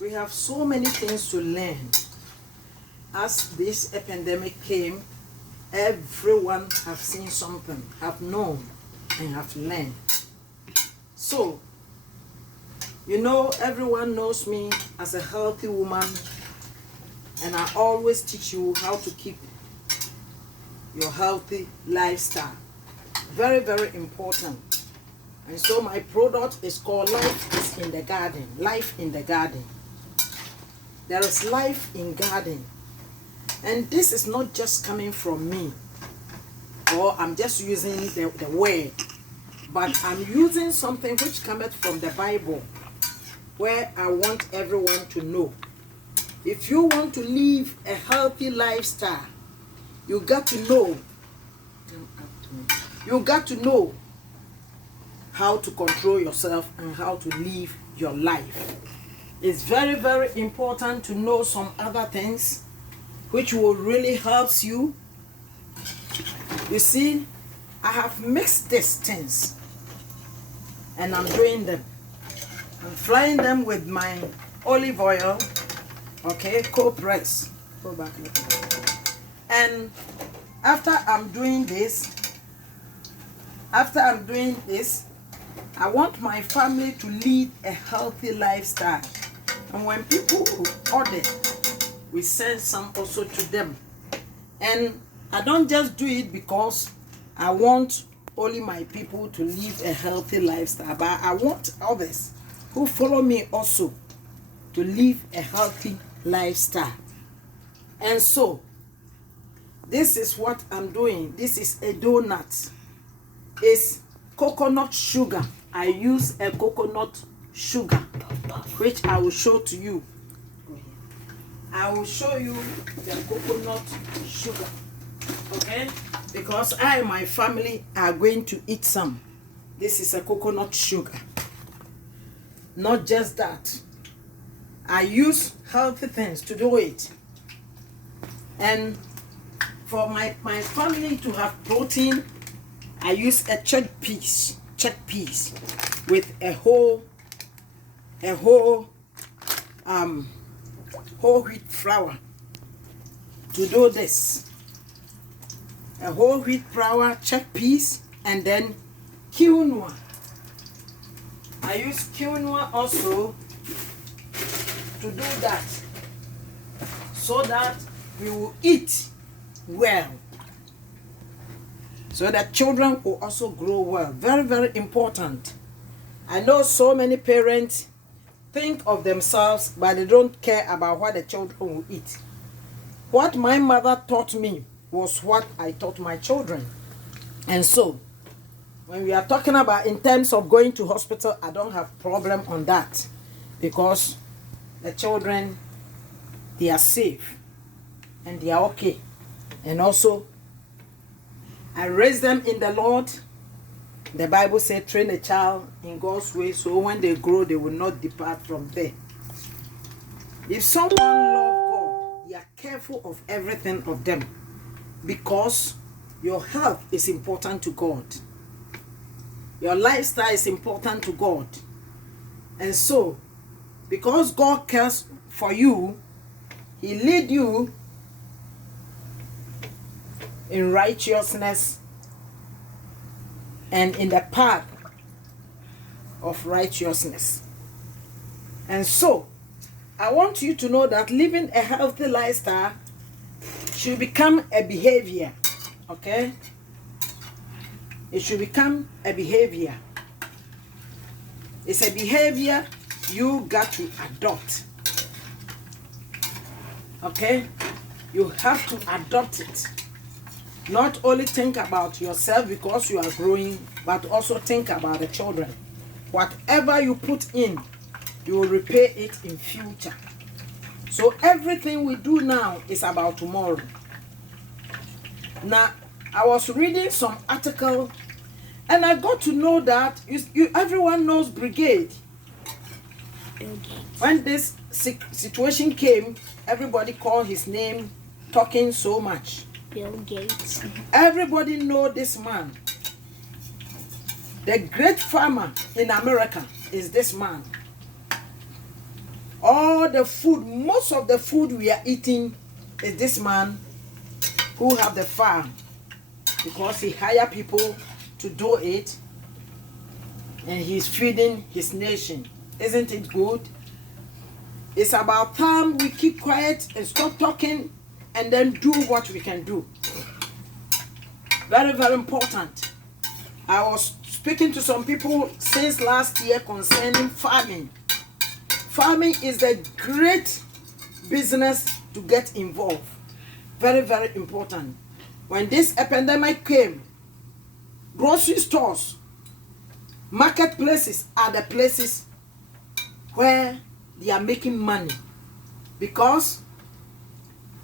We have so many things to learn. As this epidemic came, everyone have seen something, have known, and have learned. So, you know, everyone knows me as a healthy woman, and I always teach you how to keep your healthy lifestyle. Very, very important. And so my product is called Life is in the Garden. Life in the Garden. There is life in garden. And this is not just coming from me, or I'm just using the word, but I'm using something which cometh from the Bible, where I want everyone to know. If you want to live a healthy lifestyle, you got to know. You got to know how to control yourself and how to live your life. It's very, very important to know some other things which will really help you. You see, I have mixed these things and I'm doing them. I'm frying them with my olive oil, okay, cold press. Go back. And after I'm doing this, I want my family to lead a healthy lifestyle. And when people order, we send some also to them. And I don't just do it because I want only my people to live a healthy lifestyle, but I want others who follow me also to live a healthy lifestyle. And so, this is what I'm doing. This is a donut. It's coconut sugar. I use a coconut sugar, which I will show to you. I will show you the coconut sugar, okay? Because I and my family are going to eat some. This is a coconut sugar. Not just that. I use healthy things to do it. And for my family to have protein, I use a chickpeas with a whole wheat flour to do this. A whole wheat flour, chickpeas, and then quinoa. I use quinoa also to do that, so that we will eat well, so that children will also grow well. Very, very important. I know so many parents think of themselves, but they don't care about what the children will eat. What my mother taught me was what I taught my children. And so, when we are talking about in terms of going to hospital, I don't have problem on that, because the children, they are safe and they are okay. And also, I raise them in the Lord. The Bible says, train a child in God's way, so when they grow, they will not depart from there. If someone loves God, they are careful of everything of them, because your health is important to God. Your lifestyle is important to God. And so, because God cares for you, He lead you in righteousness and in the path of righteousness. And so, I want you to know that living a healthy lifestyle should become a behavior, okay? It should become a behavior. It's a behavior you got to adopt, okay? You have to adopt it. Not only think about yourself because you are growing, but also think about the children. Whatever you put in, you will repay it in future. So everything we do now is about tomorrow. Now, I was reading some article and I got to know that everyone knows Brigade. When this situation came, everybody called his name, talking so much. Bill Gates. Everybody know this man. The great farmer in America is this man. All know the food, most of the food we are eating is this man who have the farm, because he hire people to do it, and he's feeding his nation. Isn't it good? It's about time we keep quiet and stop talking and then do what we can do. Very, very important. I was speaking to some people since last year concerning farming. Farming is a great business to get involved. Very, very important. When this epidemic came, grocery stores, marketplaces are the places where they are making money. Because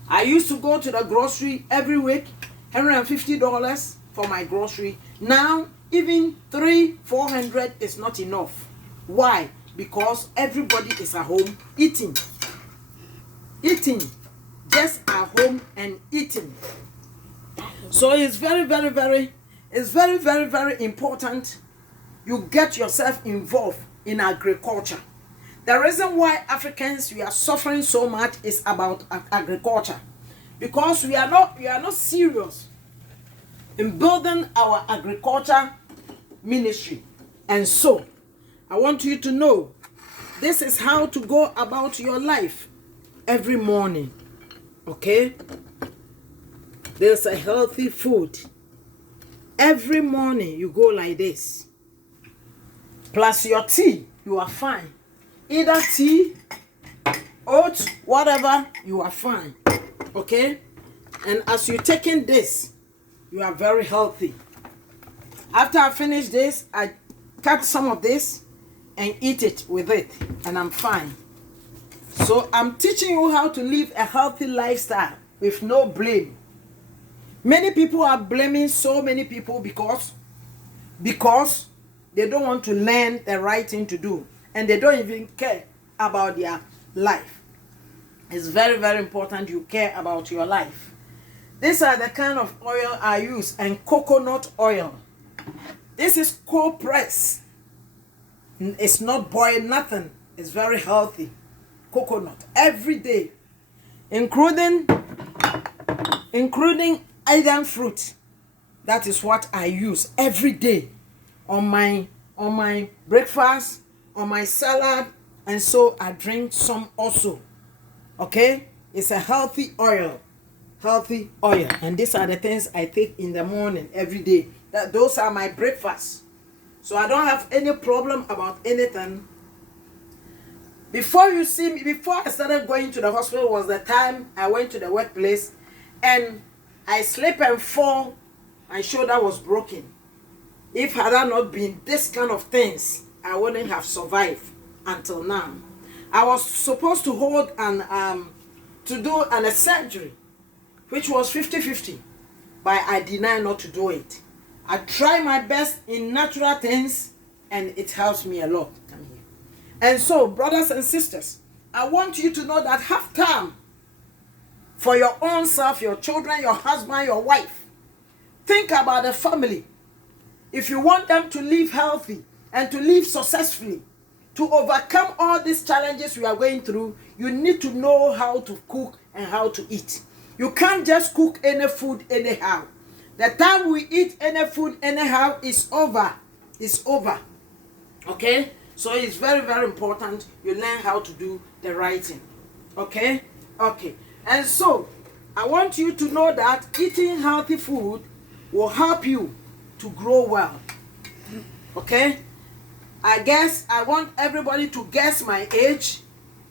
I used to go to the grocery every week, $150 for my grocery. Now, even $300-400 is not enough. Why? Because everybody is at home eating. Just at home and eating. So it's very, very, very important you get yourself involved in agriculture. The reason why Africans we are suffering so much is about agriculture, because we are not serious in building our agriculture ministry. And so I want you to know this is how to go about your life every morning. Okay? There's a healthy food. Every morning you go like this. Plus your tea, you are fine. Either tea, oats, whatever, you are fine. Okay? And as you're taking this, you are very healthy. After I finish this, I cut some of this and eat it with it, and I'm fine. So I'm teaching you how to live a healthy lifestyle with no blame. Many people are blaming so many people because they don't want to learn the right thing to do, and they don't even care about their life. It's very, very important you care about your life. These are the kind of oil I use, and coconut oil. This is cold press. It's not boiled, nothing. It's very healthy. Coconut every day, including Indian fruit. That is what I use every day on my breakfast, on my salad, and so I drink some also. Okay, it's a healthy oil, and these are the things I take in the morning every day. Those are my breakfasts, so I don't have any problem about anything. Before you see me, before I started going to the hospital was the time I went to the workplace and I slipped and fall. My shoulder was broken. If had I not been this kind of things, I wouldn't have survived until now. I was supposed to hold to do a surgery, which was 50-50, but I denied not to do it. I try my best in natural things, and it helps me a lot. And so, brothers and sisters, I want you to know that have time for your own self, your children, your husband, your wife. Think about the family. If you want them to live healthy and to live successfully, to overcome all these challenges we are going through, you need to know how to cook and how to eat. You can't just cook any food anyhow. The time we eat any food anyhow is over. It's over. Okay? So it's very, very important you learn how to do the right thing. Okay? Okay. And so, I want you to know that eating healthy food will help you to grow well. Okay? I guess I want everybody to guess my age.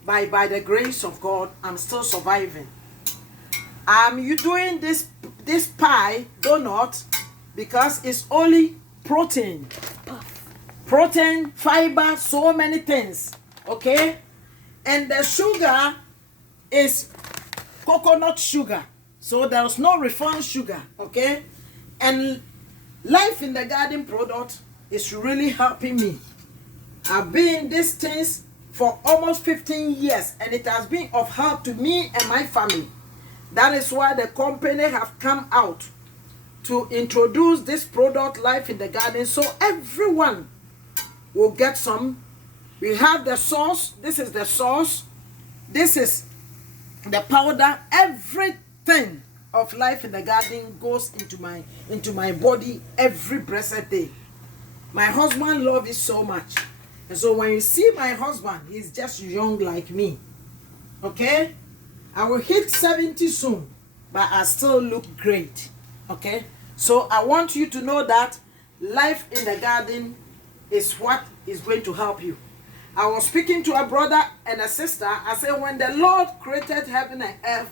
By the grace of God, I'm still surviving. You doing this pie donut because it's only protein. Protein, fiber, so many things. Okay? And the sugar is coconut sugar. So there's no refined sugar. Okay? And Life in the Garden product is really helping me. I've been in these things for almost 15 years, and it has been of help to me and my family. That is why the company have come out to introduce this product, Life in the Garden, so everyone will get some. We have the sauce. This is the sauce. This is the powder. Everything of life in the garden goes into my body every blessed day. My husband loves it so much. And so when you see my husband, he's just young like me. Okay? I will hit 70 soon, but I still look great. Okay? So I want you to know that life in the garden is what is going to help you. I was speaking to a brother and a sister. I said, when the Lord created heaven and earth,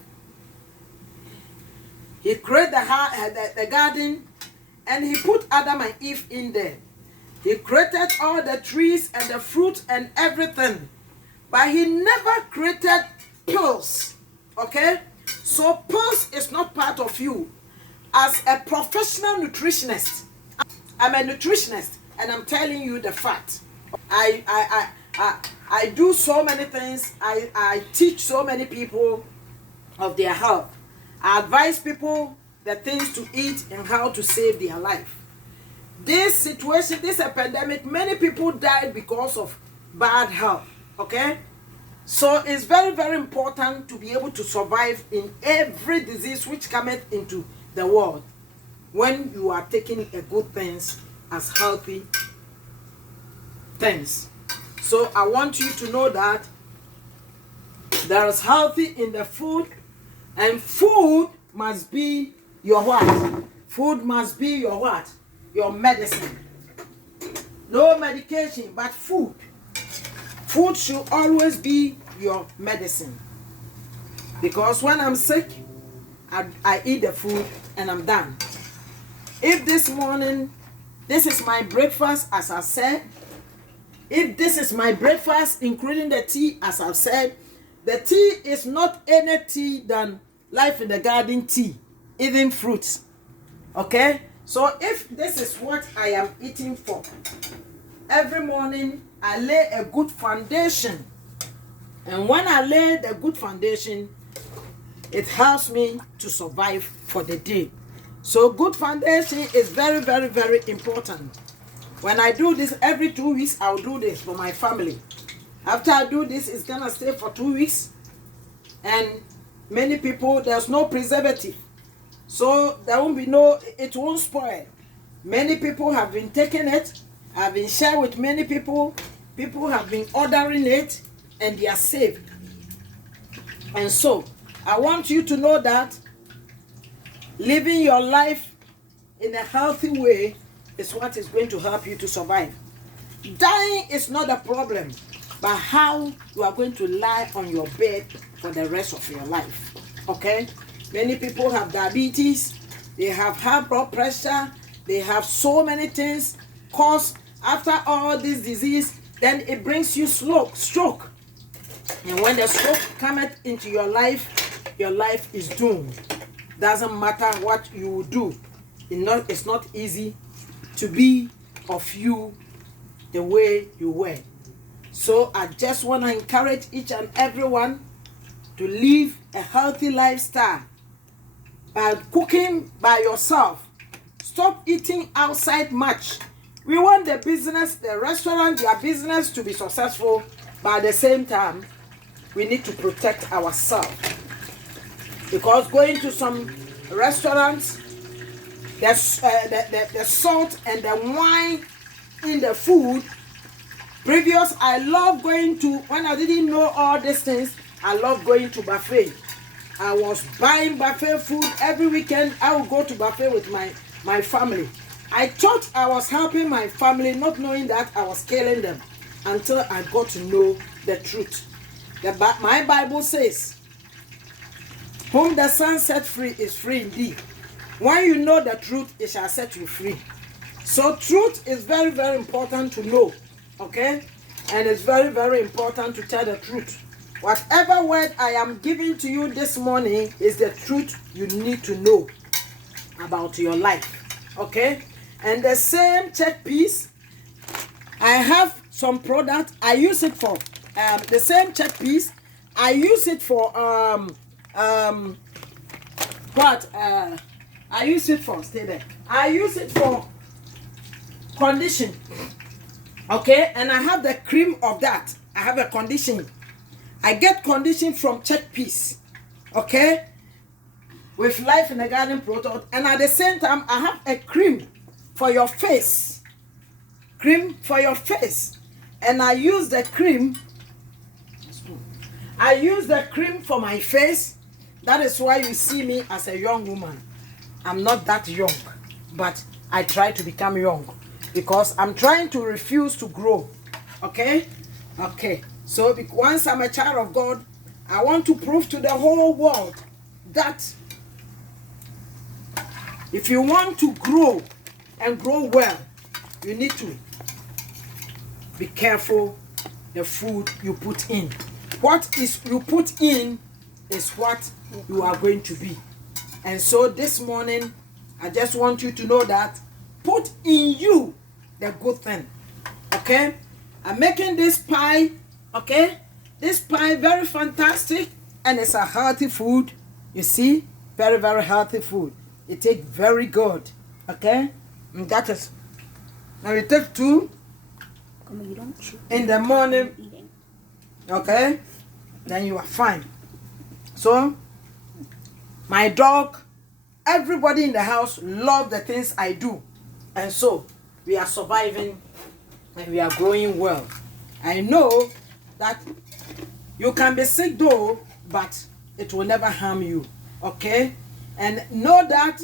he created the garden, and he put Adam and Eve in there. He created all the trees and the fruit and everything. But he never created pills. Okay? So pills is not part of you. As a professional nutritionist, I'm a nutritionist, and I'm telling you the fact. I do so many things. I teach so many people of their health. I advise people the things to eat and how to save their life. This situation, this a pandemic, many people died because of bad health. Okay? So it's very, very important to be able to survive in every disease which cometh into the world when you are taking a good things as healthy things. So I want you to know that there is healthy in the food, and food must be your what? Food must be your what? Your medicine. No medication, but food. Food should always be your medicine. Because when I'm sick, I eat the food and I'm done. If this morning, this is my breakfast, as I said, if this is my breakfast, including the tea, as I've said, the tea is not any tea than life in the garden tea, even fruits. Okay? So if this is what I am eating for, every morning I lay a good foundation. And when I lay the good foundation, it helps me to survive for the day. So good foundation is very, very, very important. When I do this every 2 weeks, I'll do this for my family. After I do this, it's gonna stay for 2 weeks. And many people, there's no preservative. So there won't be it won't spoil. Many people have been taking it. I've been sharing with many people. People have been ordering it, and they are saved. And so, I want you to know that living your life in a healthy way is what is going to help you to survive. Dying is not a problem, but how you are going to lie on your bed for the rest of your life. Okay? Many people have diabetes, they have high blood pressure, they have so many things caused after all this disease, then it brings you stroke. And when the stroke cometh into your life is doomed. Doesn't matter what you do. It's not easy to be of you the way you were. So I just want to encourage each and everyone to live a healthy lifestyle by cooking by yourself. Stop eating outside much. We want the business, the restaurant, their business to be successful, but at the same time, we need to protect ourselves. Because going to some restaurants, the salt and the wine in the food. I love going to, when I didn't know all these things, I love going to buffet. I was buying buffet food every weekend. I would go to buffet with my family. I thought I was helping my family, not knowing that I was killing them, until I got to know the truth. My Bible says, whom the Son set free is free indeed. When you know the truth, it shall set you free. So truth is very, very important to know. Okay? And it's very, very important to tell the truth. Whatever word I am giving to you this morning is the truth you need to know about your life. Okay? And the same check piece, I have some product. I use it for the same check piece. I use it for I use it for, stay there. I use it for condition. Okay, and I have the cream of that. I have a condition. I get conditioned from chickpeas, okay, with Life in the Garden product, and at the same time I have a cream for your face, and I use the cream. I use the cream for my face. That is why you see me as a young woman. I'm not that young, but I try to become young because I'm trying to refuse to grow. Okay? Okay. So once I'm a child of God, I want to prove to the whole world that if you want to grow and grow well, you need to be careful the food you put in. What is you put in is what you are going to be. And so this morning, I just want you to know that put in you the good thing. Okay? I'm making this pie. Okay? This pie very fantastic, and it's a healthy food. You see? Very, very healthy food. It tastes very good. Okay? And that is. Now you take 2 in the morning. Okay? Then you are fine. So, my dog, everybody in the house love the things I do. And so, we are surviving and we are growing well. I know that you can be sick though, but it will never harm you. Okay? And know that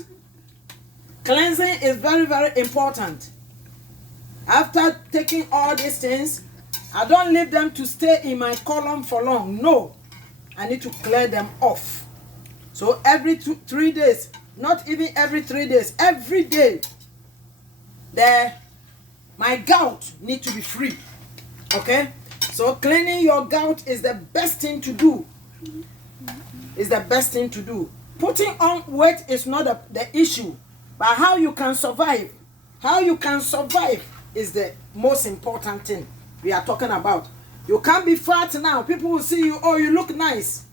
cleansing is very, very important. After taking all these things, I don't leave them to stay in my column for long. No. I need to clear them off. So every 3 days, not even every 3 days, every day, my gout need to be free. Okay? So cleaning your gout is the best thing to do. Is the best thing to do. Putting on weight is not the issue, but how you can survive. How you can survive is the most important thing we are talking about. You can't be fat now. People will see you, oh, you look nice.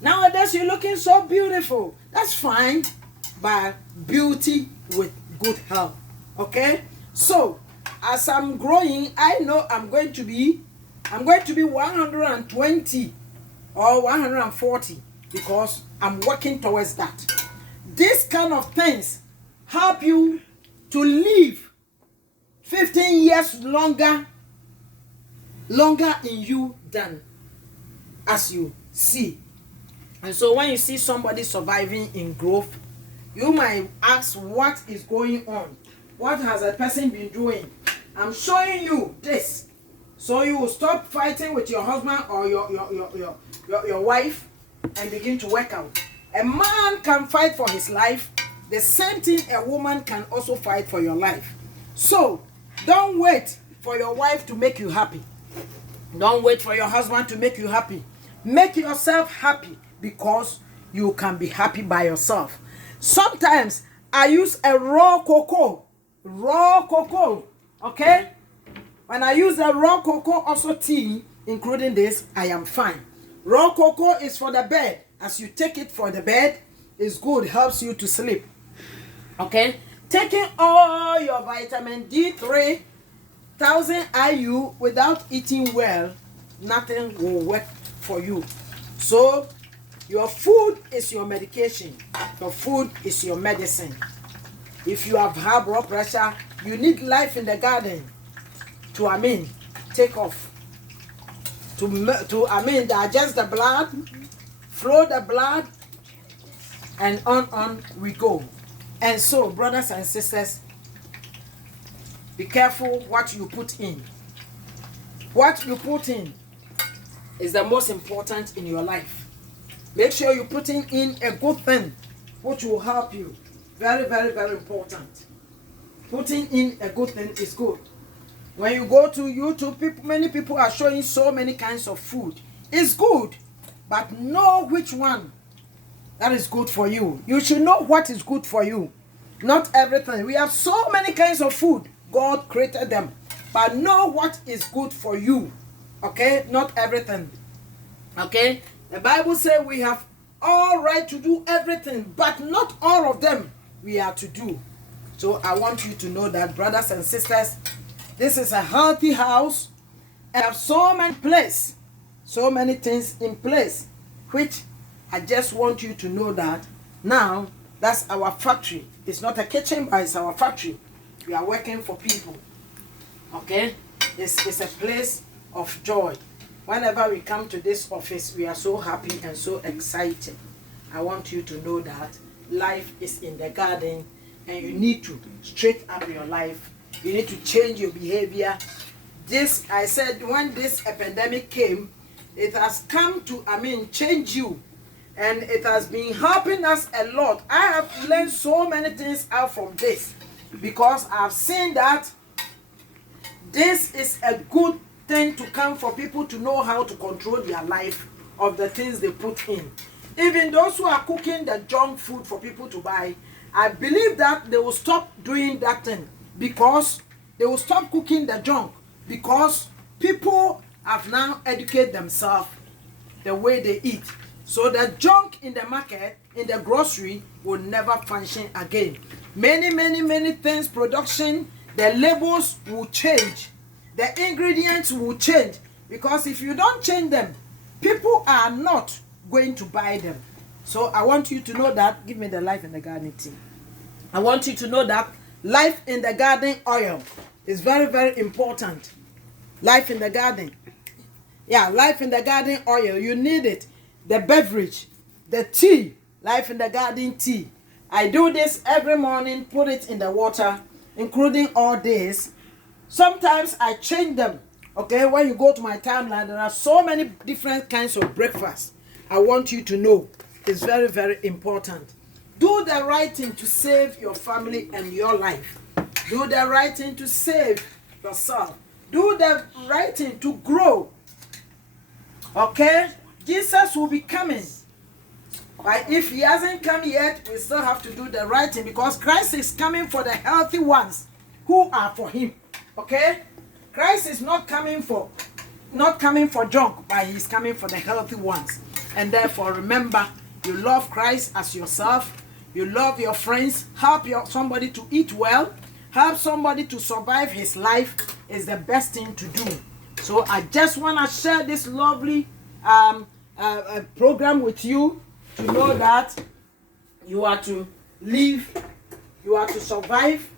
Nowadays, you're looking so beautiful. That's fine, but beauty with good health. Okay? So, as I'm growing, I know I'm going to be 120 or 140 because I'm working towards that. These kind of things help you to live 15 years longer in you than as you see. And so when you see somebody surviving in growth, you might ask what is going on. What has a person been doing? I'm showing you this. So you will stop fighting with your husband or your wife and begin to work out. A man can fight for his life. The same thing a woman can also fight for your life. So don't wait for your wife to make you happy. Don't wait for your husband to make you happy. Make yourself happy because you can be happy by yourself. Sometimes I use a raw cocoa. Okay? When I use a raw cocoa, also tea, including this, I am fine. Raw cocoa is for the bed. As you take it for the bed, it's good, helps you to sleep. Okay? Taking all your vitamin D3, 1000 IU without eating well, nothing will work for you. So, your food is your medication. Your food is your medicine. If you have high blood pressure, you need Life in the Garden to, take off. To digest the blood, flow the blood, and on we go. And so, brothers and sisters, be careful what you put in. What you put in is the most important in your life. Make sure you're putting in a good thing which will help you. Very, very, very important. Putting in a good thing is good. When you go to YouTube, many people are showing so many kinds of food. It's good, but know which one that is good for you. You should know what is good for you. Not everything. We have so many kinds of food. God created them. But know what is good for you. Okay? Not everything. Okay? The Bible says we have all right to do everything, but not all of them we are to do. So I want you to know that, brothers and sisters, this is a healthy house. I have so many places. so many things in place, which I just want you to know that now that's our factory. It's not a kitchen, but it's our factory. We are working for people. Okay? It's a place of joy. Whenever we come to this office, we are so happy and so excited. I want you to know that life is in the garden, and you need to straighten up your life. You need to change your behavior. This, I said, when this epidemic came, it has come to, change you. And it has been helping us a lot. I have learned so many things out from this, because I've seen that this is a good thing to come for people to know how to control their life of the things they put in. Even those who are cooking the junk food for people to buy, I believe that they will stop doing that thing, because they will stop cooking the junk, because people have now educated themselves the way they eat. So the junk in the market, in the grocery, will never function again. Many things, production, the labels will change. The ingredients will change. Because if you don't change them, people are not going to buy them. So I want you to know that. Give me the Life in the Garden tea. I want you to know that Life in the Garden oil is very important. Life in the Garden. Yeah, Life in the Garden oil. You need it. The beverage, the tea, Life in the Garden tea. I do this every morning, put it in the water, including all days. Sometimes I change them. Okay, when you go to my timeline, there are so many different kinds of breakfast. I want you to know it's very important. Do the right thing to save your family and your life. Do the right thing to save yourself. Do the right thing to grow. Okay? Jesus will be coming. But if he hasn't come yet, we still have to do the right thing, because Christ is coming for the healthy ones who are for him. Okay? Christ is not coming for junk, but he's coming for the healthy ones. And therefore, remember, you love Christ as yourself. You love your friends. Help somebody to eat well. Help somebody to survive his life is the best thing to do. So I just want to share this lovely program with you, to know that you are to live, you are to survive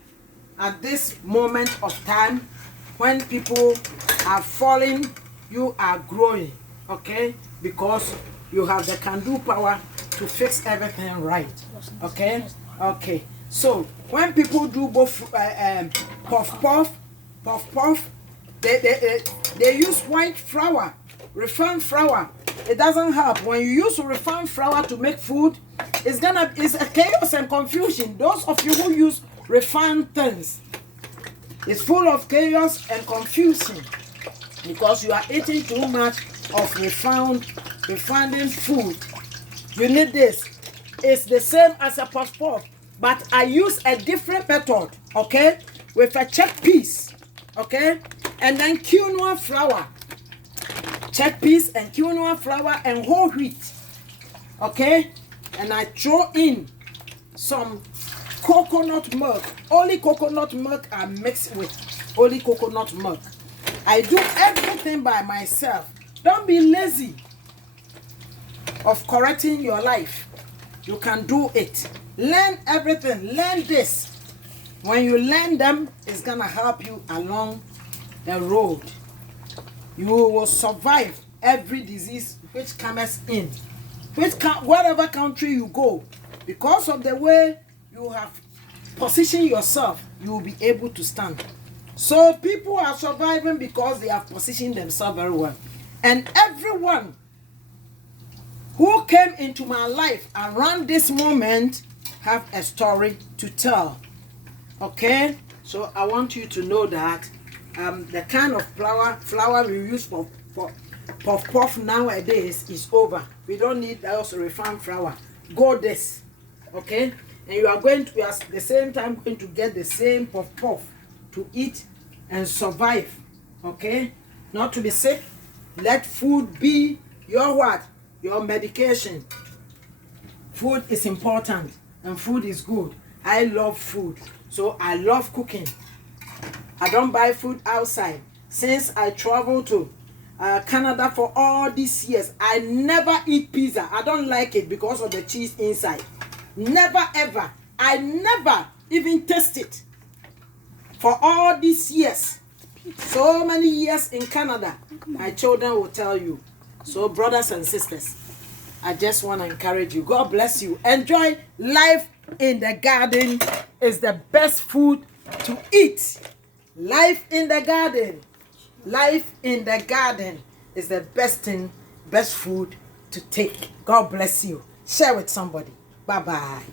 at this moment of time. When people are falling, you are growing. Okay? Because you have the can-do power to fix everything right. Okay? Okay. So when people do both puff puff, they use white flour, refined flour. It doesn't help. When you use refined flour to make food, it's a chaos and confusion. Those of you who use refined things, it's full of chaos and confusion, because you are eating too much of refining food. You need this. It's the same as a puff, but I use a different method, okay, with a chickpeas, okay, and then quinoa flour. Chickpeas and quinoa flour and whole wheat, okay, and I throw in some coconut milk. Only coconut milk I mix with. Only coconut milk. I do everything by myself. Don't be lazy of correcting your life. You can do it. Learn everything. Learn this. When you learn them, it's gonna help you along the road. You will survive every disease which comes in, whatever country you go. Because of the way you have positioned yourself, you will be able to stand. So people are surviving because they have positioned themselves very well. And everyone who came into my life around this moment have a story to tell. Okay? So I want you to know that the kind of flour we use for puff nowadays is over. We don't need those refined flour. Go this, okay? And you are going to, at the same time, going to get the same puff to eat and survive, okay? Not to be sick. Let food be your what? Your medication. Food is important, and food is good. I love food, so I love cooking. I don't buy food outside. Since I travel to Canada for all these years, I never eat pizza. I don't like it because of the cheese inside. Never ever. I never even taste it. For all these years, so many years in Canada, my children will tell you. So brothers and sisters, I just want to encourage you. God bless you. Enjoy life in the garden is the best food to eat. Life in the garden. Life in the garden is the best thing, best food to take. God bless you. Share with somebody. Bye-bye.